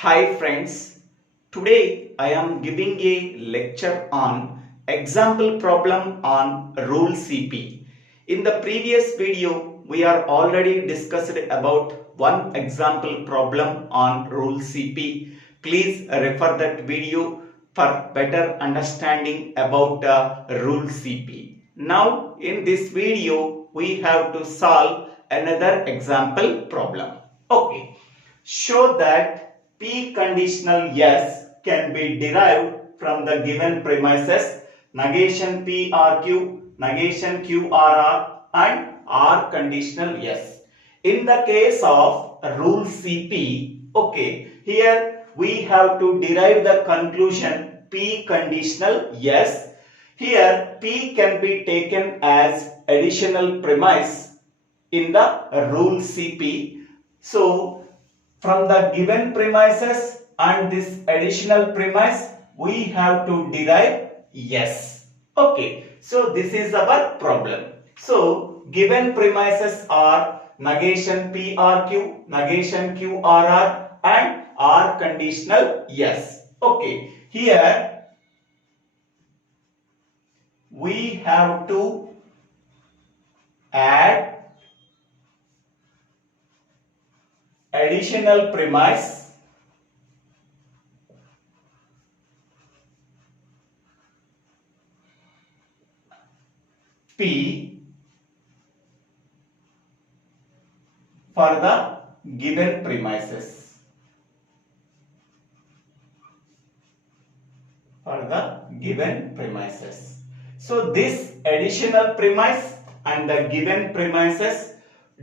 Hi friends, today I am giving a lecture on example problem on rule CP. In the previous video, we are already discussed about one example problem on rule CP. Please refer that video for better understanding about rule CP. Now in this video, we have to solve another example problem. Okay, show that P conditional yes can be derived from the given premises negation PRQ, negation QRR and R conditional yes. In the case of rule CP, okay, here we have to derive the conclusion P conditional yes. Here P can be taken as additional premise in the rule CP. So from the given premises and this additional premise, we have to derive yes. Okay, so this is our problem. So given premises are negation PRQ, negation QRR and R conditional yes. Okay, here we have to add additional premise P for the given premises. So this additional premise and the given premises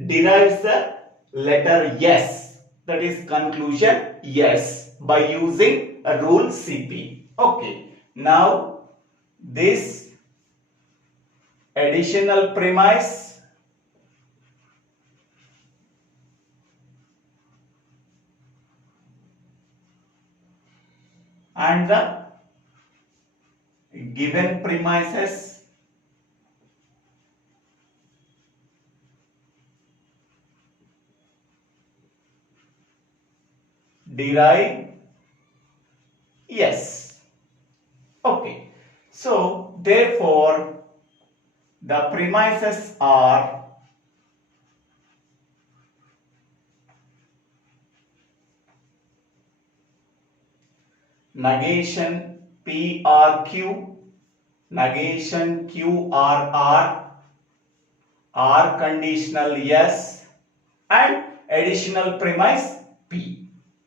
derives the letter yes, that is conclusion yes, by using a rule CP. Okay, now this additional premise and the given premises derive yes. Okay, so therefore the premises are negation PRQ, negation QRR, R conditional yes and additional premise P.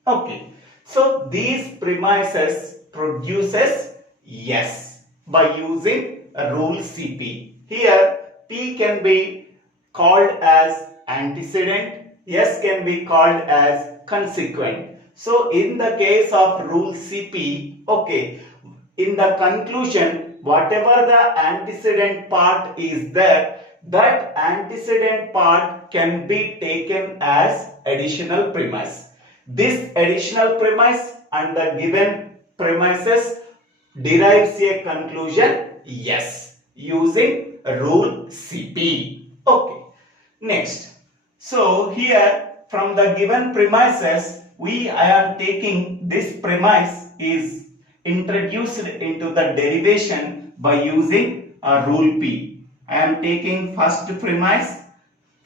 Okay, so these premises produces yes by using a rule CP. Here P can be called as antecedent, yes can be called as consequent. So in the case of rule CP, okay, in the conclusion, whatever the antecedent part is there, that antecedent part can be taken as additional premise. This additional premise and the given premises derives a conclusion yes using rule CP. Okay, next. So here from the given premises, I am taking this premise is introduced into the derivation by using a rule P. I am taking first premise,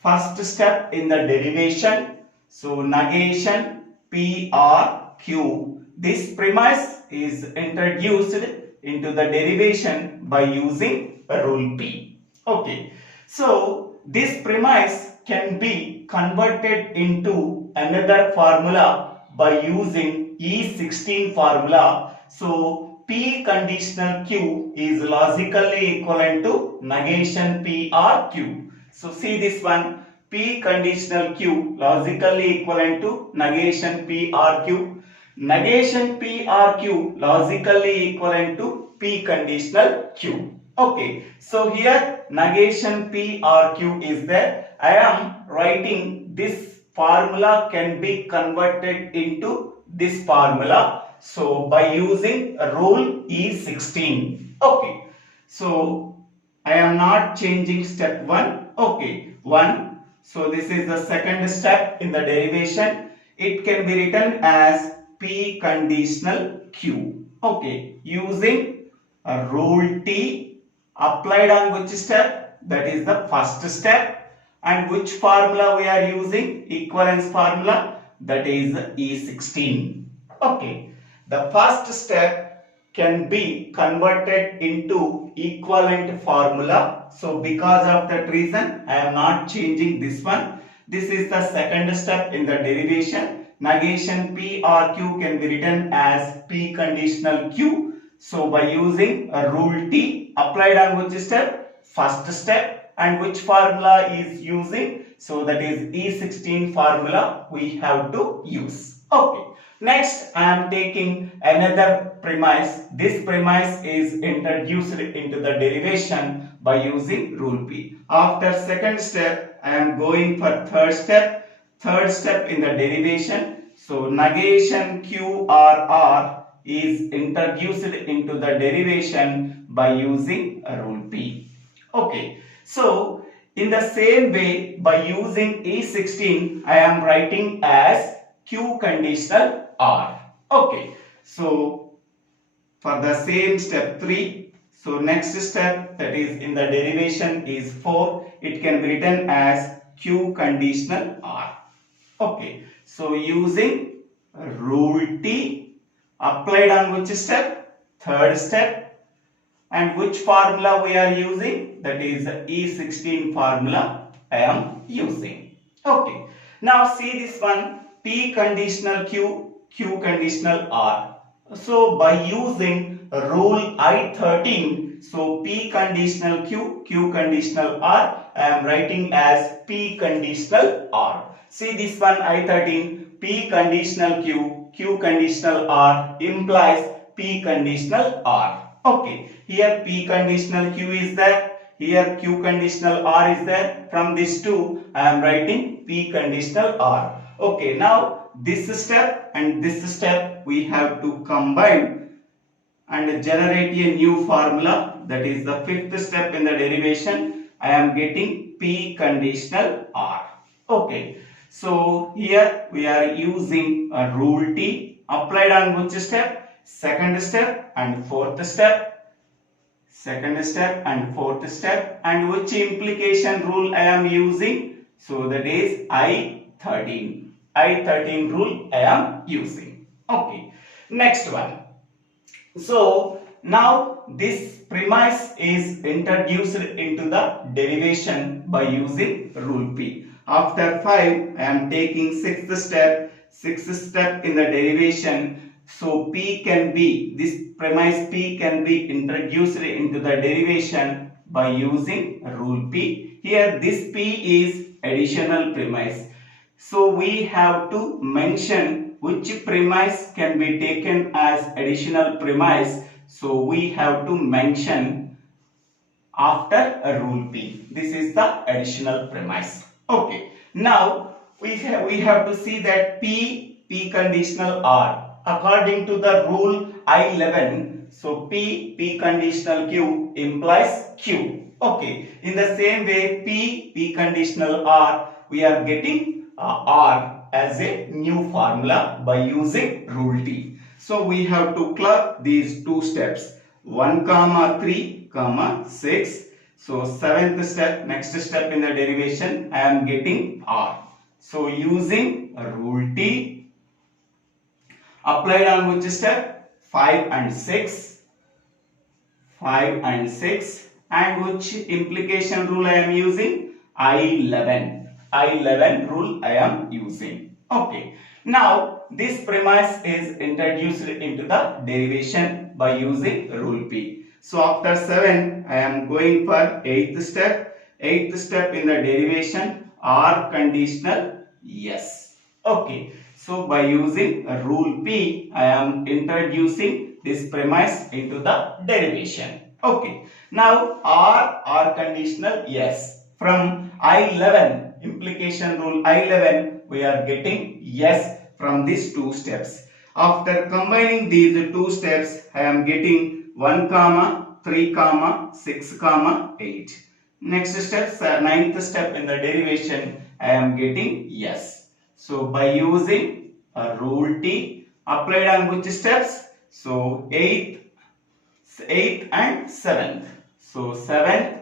first step in the derivation. So negation PRQ. This premise is introduced into the derivation by using a rule P. Okay. So this premise can be converted into another formula by using E16 formula. So P conditional Q is logically equivalent to negation PRQ. So see this one, P conditional Q logically equivalent to negation PRQ. Negation PRQ logically equivalent to P conditional Q. Okay, so here negation PRQ is there. I am writing this formula can be converted into this formula. So by using rule E16. Okay, so I am not changing step 1. Okay, 1. So this is the second step in the derivation. It can be written as P conditional Q. Okay, using a rule T applied on which step? That is the first step. And which formula we are using? Equivalence formula, that is E16. Okay, the first step can be converted into equivalent formula. So because of that reason, I am not changing this one. This is the second step in the derivation. Negation P or Q can be written as P conditional Q. So by using a rule T applied on which step? First step. And which formula is using? So that is E16 formula we have to use. Okay. Next, I am taking another premise. This premise is introduced into the derivation by using rule P. After second step, I am going for third step. Third step in the derivation. So negation Q or R is introduced into the derivation by using rule P. Okay. So, in the same way, by using E16, I am writing as Q conditional R. Okay. So, for the same step 3, so next step, that is in the derivation, is 4. It can be written as Q conditional R. Okay. So, using rule T applied on which step? Third step. And which formula we are using? That is E16 formula I am using. Okay. Now see this one, P conditional Q, Q conditional R. So by using rule I13, so P conditional Q, Q conditional R, I am writing as P conditional R. See this one I13, P conditional Q, Q conditional R implies P conditional R. Okay, here P conditional Q is there, here Q conditional R is there. From these two, I am writing P conditional R. Okay, now this step and this step we have to combine and generate a new formula. That is the fifth step in the derivation. I am getting P conditional R. Okay, so here we are using a rule T applied on which step? Second step and fourth step. Second step and fourth step. And which implication rule I am using? So that is I13. I13 rule I am using. Okay. Next one. So now this premise is introduced into the derivation by using rule P. After 5, I am taking sixth step. Sixth step in the derivation. So P can be, this premise P can be introduced into the derivation by using rule P. Here this P is additional premise. So we have to mention which premise can be taken as additional premise. So we have to mention after a rule P. This is the additional premise. Okay. Now we have to see that P conditional R. According to the rule I11, so P conditional Q implies Q. Okay. In the same way, P conditional R, we are getting R as a new formula by using rule T. So we have to club these two steps, 1, 3, 6. So seventh step, next step in the derivation, I am getting R. So using rule T, applied on which step? 5 and 6. 5 and 6. And which implication rule I am using? I11. I11 rule I am using. Okay. Now this premise is introduced into the derivation by using rule P. So after 7, I am going for 8th step. 8th step in the derivation, R conditional yes. Okay. So by using rule P, I am introducing this premise into the derivation. Okay. Now R conditional yes. From I11, implication rule I11, we are getting yes from these two steps. After combining these two steps, I am getting 1, 3, 6, 8. Next step, 9th step in the derivation, I am getting yes. So by using a rule T applied on which steps? So 8th and 7th. So 7th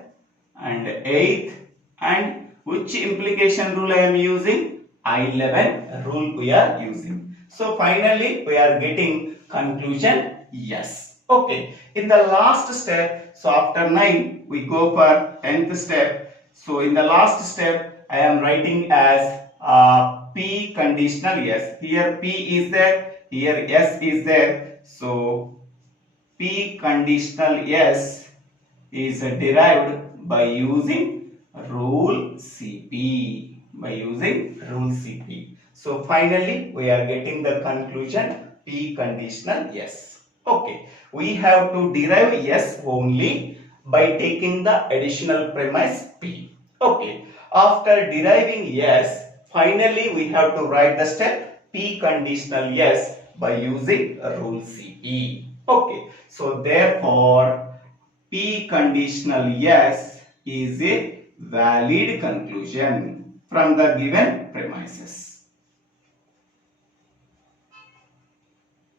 and 8th, and which implication rule I am using? I11 rule we are using. So finally we are getting conclusion yes. Okay. In the last step, so after 9 we go for 10th step. So in the last step I am writing as P conditional yes. Here P is there, here S is there. So P conditional yes is derived by using rule CP. So finally we are getting the conclusion P conditional yes. Okay, we have to derive yes only by taking the additional premise P. Okay, after deriving yes, finally we have to write the step P conditional yes by using rule CP. Okay, so therefore P conditional yes is a valid conclusion from the given premises.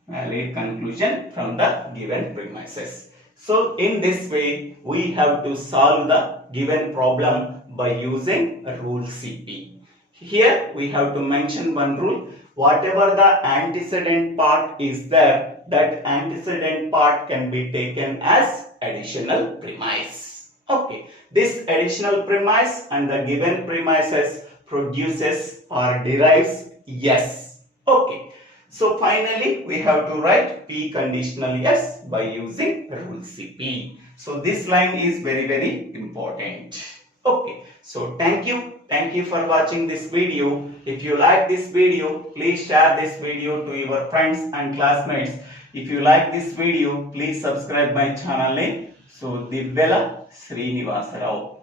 Valid conclusion from the given premises. So in this way we have to solve the given problem by using rule CP. Here we have to mention one rule. Whatever the antecedent part is there, that antecedent part can be taken as additional premise. Okay, this additional premise and the given premises produces or derives yes. Okay, so finally we have to write P conditional yes by using rule CP. So this line is very important. Okay, so thank you for watching this video. If you like this video, please share this video to your friends and classmates. If you like this video, please subscribe my channel name. So Divyala Srinivasa Rao.